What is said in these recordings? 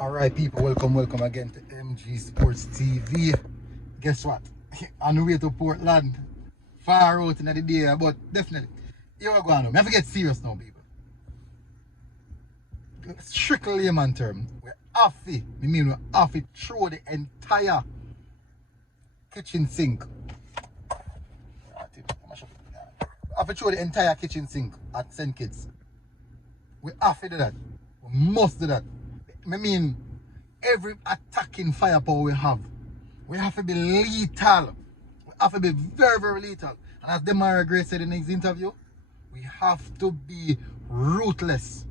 Alright people, welcome again to MG Sports TV. Guess what? On the way to Portland, far out in the day, but definitely, here we go on. I have to get serious now, people. Strictly layman term, we're off it. I mean, we're off it through the entire kitchen sink. Off it through the entire kitchen sink at St. Kitts. We have to do that. We must do that. I mean, every attacking firepower we have to be lethal. We have to be very, very lethal. And as Demara Gray said in his interview, we have to be ruthless.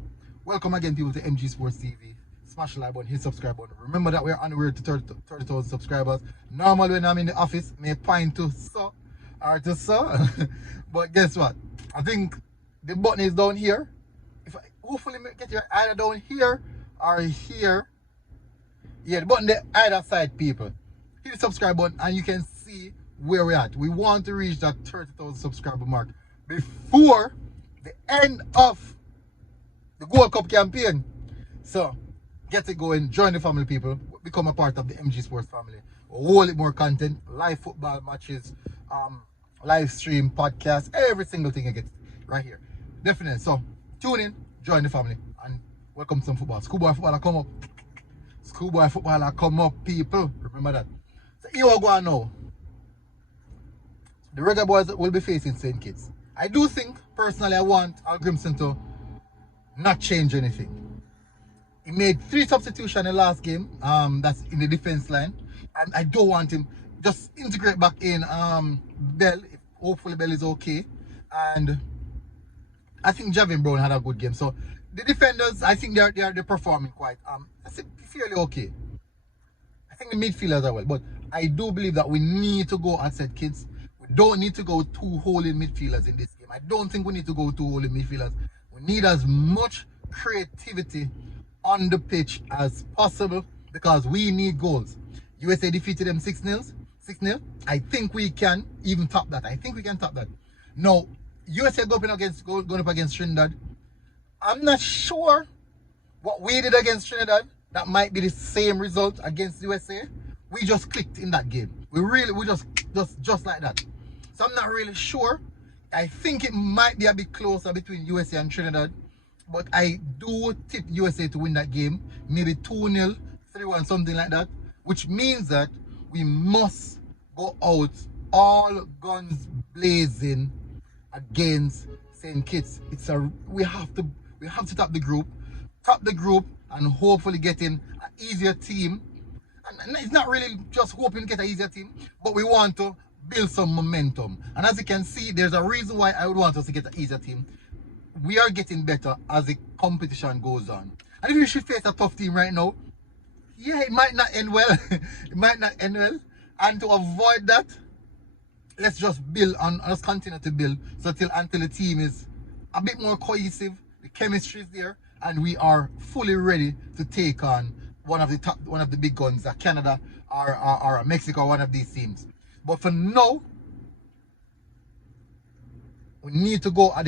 Welcome again, people, to MG Sports TV. Smash the like button, hit subscribe button. Remember that we're on the way to 30,000 subscribers. Normally, when I'm in the office, may point to so or to so. But guess what? I think the button is down here. Hopefully get your either down here or here. Yeah, the button there either side, people. Hit the subscribe button and you can see where we're at. We want to reach that 30,000 subscriber mark before the end of the Gold Cup campaign. So get it going, join the family, people, become a part of the MG Sports family. A whole lot more content, live football matches, live stream, podcast, every single thing you get right here. Definitely. So tune in, join the family, and welcome to some football. Schoolboy football will come up. Schoolboy football will come up, people. Remember that. So here we go now. The Reggae Boyz will be facing St. Kitts. I do think, personally, I want Al Grimson to not change anything. He made 3 substitutions in the last game. That's in the defense line. And I don't want him just integrate back in Bell. Hopefully Bell is okay. And I think Javin Brown had a good game. So the defenders, I think they're performing quite I say fairly okay. I think the midfielders are well, but I do believe that we need to go at St. Kitts. We don't need to go 2 holding midfielders in this game. I don't think we need to go 2 holding midfielders. We need as much creativity on the pitch as possible because we need goals. USA defeated them 6-0. I think we can even top that. I think we can top that. Now, USA going up against Trinidad. I'm not sure what we did against Trinidad. That might be the same result against USA. We just clicked in that game. We just like that. So I'm not really sure. I think it might be a bit closer between USA and Trinidad. But I do tip USA to win that game. Maybe 2-0, 3-1, something like that. Which means that we must go out all guns blazing against St. Kitts. We have to top the group and hopefully get in an easier team. And it's not really just hoping to get an easier team, but we want to build some momentum. And as you can see, there's a reason why I would want us to get an easier team. We are getting better as the competition goes on. And if you should face a tough team right now, yeah, it might not end well. It might not end well. And to avoid that, let's just build and let's continue to build until the team is a bit more cohesive, the chemistry is there, and we are fully ready to take on one of the big guns, Canada or Mexico, one of these teams. But for now, we need to go at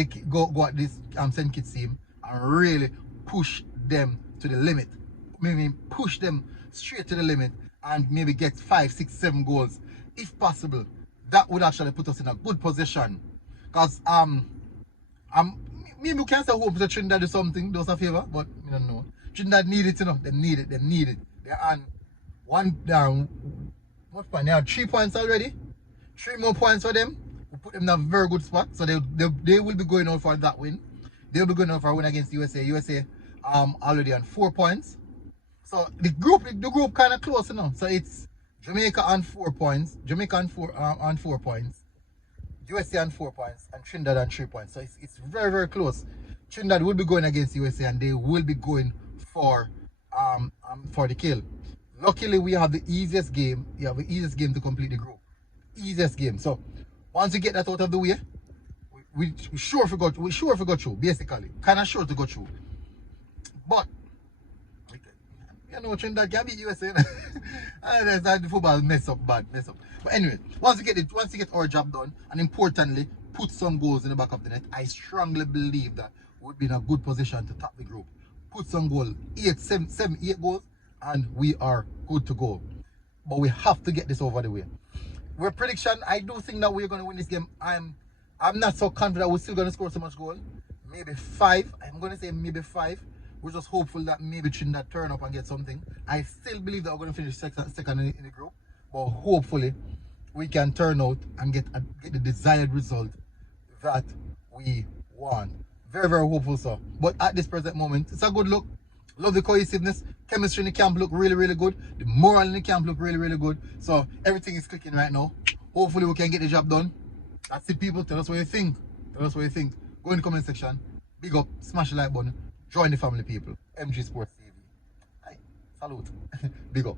this St. Kitts team and really push them to the limit. Maybe push them straight to the limit and maybe get 5, 6, 7 goals if possible. That would actually put us in a good position. Because maybe we can't say hope that Trinidad do something, does a favor, but we don't know. Trinidad need it, you know. They need it. They're on what point? They have 3 points already. 3 more points for them. We put them in a very good spot. So they will be going out for that win. They'll be going out for a win against USA. USA already on 4 points. So the group kind of close, you know. So it's Jamaica on 4 points. Jamaica on 4 points. USA on 4 points. And Trinidad on 3 points. So it's very, very close. Trinidad will be going against USA and they will be going for the kill. Luckily, we have the easiest game. We have the easiest game to complete the group. Easiest game. So once we get that out of the way, we sure forgot through, basically. Kind of sure to go through. But you know, Trinidad can beat USA. And the football mess up. But anyway, once we get our job done, and importantly, put some goals in the back of the net, I strongly believe that we would be in a good position to top the group. Put some goal, 8 goals, and we are good to go. But we have to get this over the way. With prediction, I do think that we're going to win this game. I'm not so confident we're still going to score so much goal. Maybe 5. I'm going to say maybe 5. We're just hopeful that maybe Trinidad turn up and get something. I still believe that we're going to finish second in the group. But hopefully, we can turn out and get the desired result that we want. Very, very hopeful, sir. But at this present moment, it's a good look. Love the cohesiveness. Chemistry in the camp look really, really good. The moral in the camp look really, really good. So everything is clicking right now. Hopefully we can get the job done. That's it, people. Tell us what you think. Tell us what you think. Go in the comment section. Big up. Smash the like button. Join the family, people. MG Sports TV. Aye. Salute. Big up.